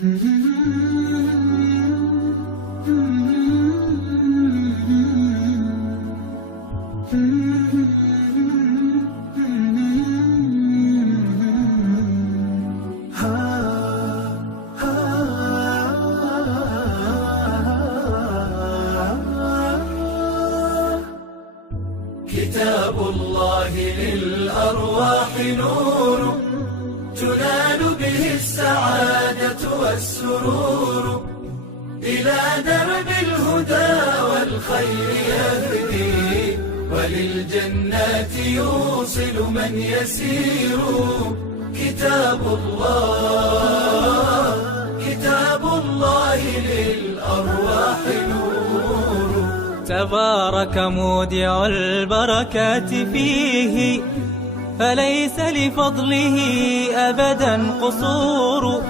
كتاب الله للأرواح نور، تنال به السعادة والسرور، إلى درب الهدى والخير يهدي، وللجنات يوصل من يسير. كتاب الله للأرواح نور. تبارك مودع البركات فيه، فليس لفضله أبدا قصور.